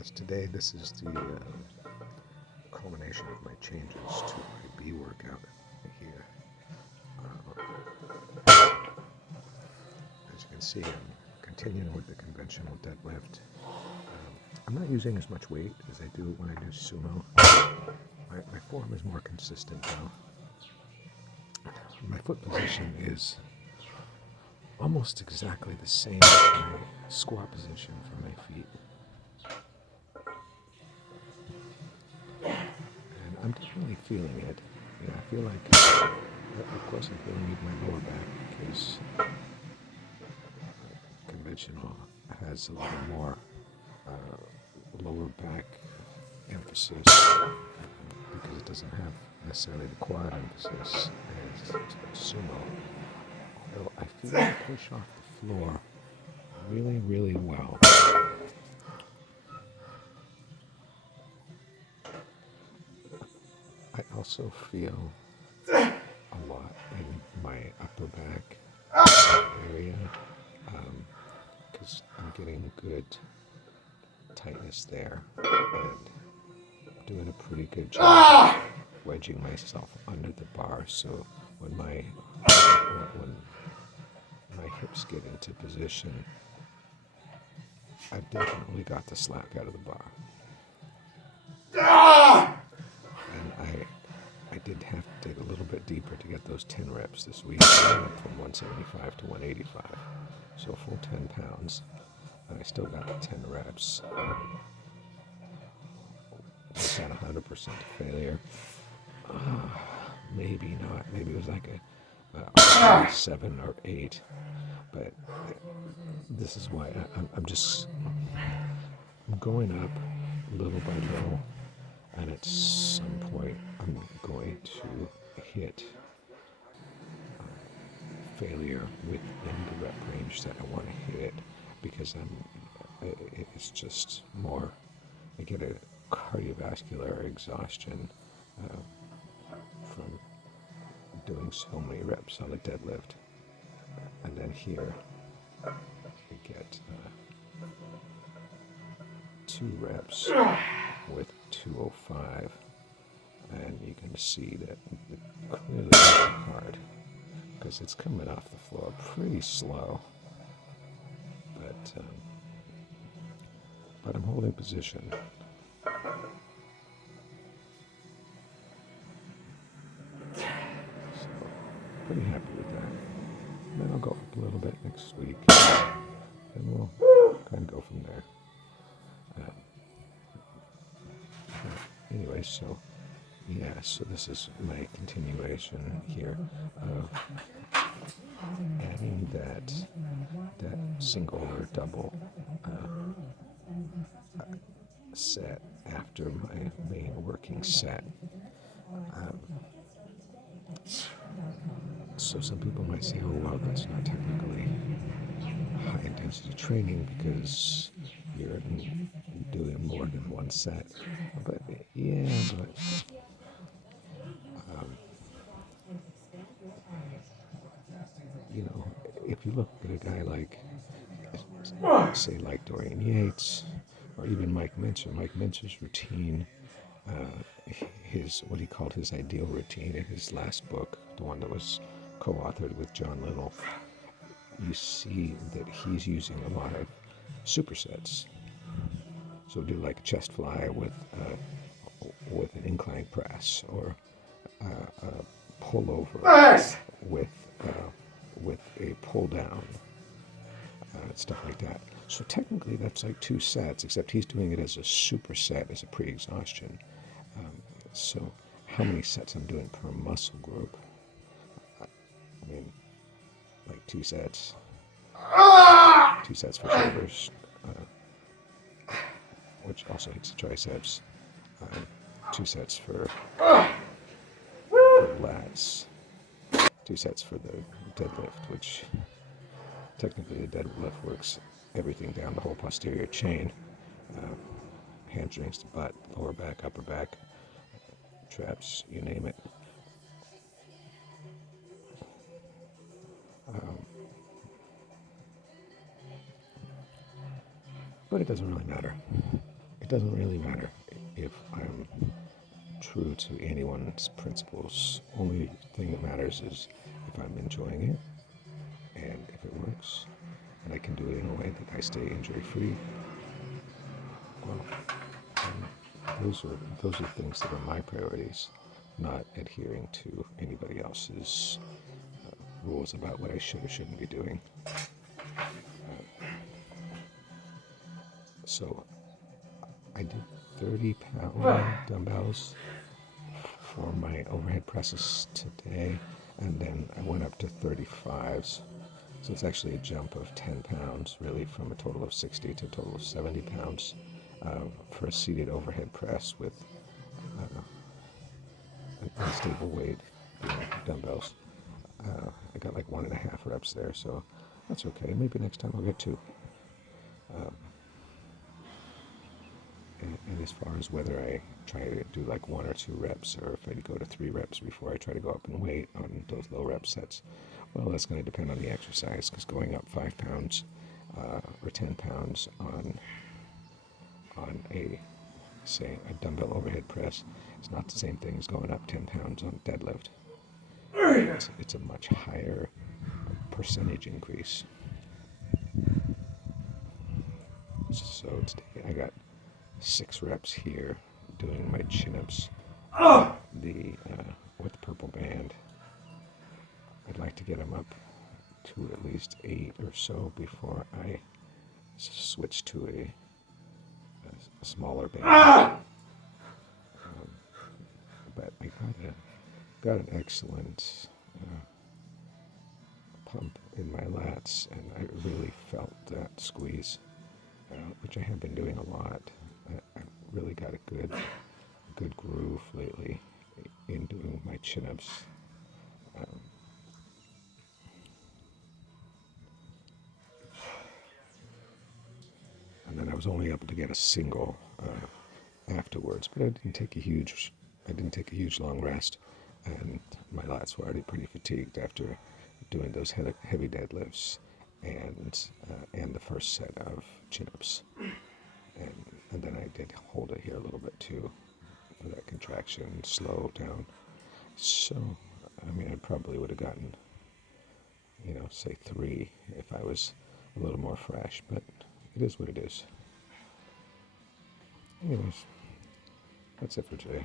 guess today this is the culmination of my changes to my B workout here. As you can see, I'm continuing with the conventional deadlift. I'm not using as much weight as I do when I do sumo. My form is more consistent though. My foot position is almost exactly the same as my squat position for my feet. And I'm definitely feeling it. Yeah, I feel like, of course I'm feeling it in my lower back because conventional has a little more lower back emphasis because it doesn't have necessarily the quad emphasis as sumo. Although I feel I push off the floor really, really well. I also feel a lot in my upper back area because I'm getting good tightness there and doing a pretty good job wedging myself under the bar. So when my hips get into position, I've definitely got the slack out of the bar. And I did have to dig a little bit deeper to get those 10 reps this week. I went from 175 to 185, so a full 10 pounds. And I still got 10 reps. Was that 100% failure? Maybe not. Maybe it was like a 7 or 8. But this is why I'm going up little by little. And at some point, I'm going to hit failure within the rep range that I want to hit it, because it's just more, I get a cardiovascular exhaustion from doing so many reps on the deadlift. And then here, I get 2 reps with 205, and you can see that clearly it's hard because it's coming off the floor pretty slow, but I'm holding position. So pretty happy with that. Then I'll go up a little bit next week, and we'll kind of go from there. Anyway, so this is my continuation here of adding that single or double set after my main working set. So some people might say, oh, well, that's not technically high intensity training because you're doing more than one set. But if you look at a guy like, say, like Dorian Yates, or even Mike Mincer's routine, what he called his ideal routine in his last book, the one that was co-authored with John Little, you see that he's using a lot of supersets. So do like a chest fly with an incline press, or a pullover with a pull down, stuff like that. So technically that's like 2 sets, except he's doing it as a superset, as a pre-exhaustion. So how many sets I'm doing per muscle group? I mean, like 2 sets. 2 sets for shoulders, which also hits the triceps. 2 sets for lats. 2 sets for the deadlift, which technically the deadlift works everything down the whole posterior chain. Hamstrings to butt, lower back, upper back, traps, you name it. But it doesn't really matter. It doesn't really matter if I'm true to anyone's principles. Only thing that matters is if I'm enjoying it and if it works and I can do it in a way that I stay injury free. Well, those are things that are my priorities, not adhering to anybody else's rules about what I should or shouldn't be doing. So I did 30-pound dumbbells for my overhead presses today, and then I went up to 35s. So it's actually a jump of 10 pounds, really, from a total of 60 to a total of 70 pounds for a seated overhead press with an unstable weight, dumbbells. I got like 1.5 reps there, so that's okay. Maybe next time I'll get 2. And as far as whether I try to do like 1 or 2 reps, or if I go to 3 reps before I try to go up in weight on those low rep sets, well, that's going to depend on the exercise, because going up 5 pounds or 10 pounds on a, say, a dumbbell overhead press is not the same thing as going up 10 pounds on deadlift. It's a much higher percentage increase. So today I got 6 reps here doing my chin-ups with the purple band. I'd like to get them up to at least 8 or so before I switch to a smaller band. But I got an excellent pump in my lats, and I really felt that squeeze, which I have been doing a lot. I really got a good groove lately in doing my chin-ups. And then I was only able to get a single afterwards, but I didn't take a huge long rest, and my lats were already pretty fatigued after doing those heavy deadlifts and the first set of chin-ups. And then I did hold it here a little bit too for that contraction, slow down. So, I mean, I probably would have gotten, say 3 if I was a little more fresh, but it is what it is. Anyways, that's it for today.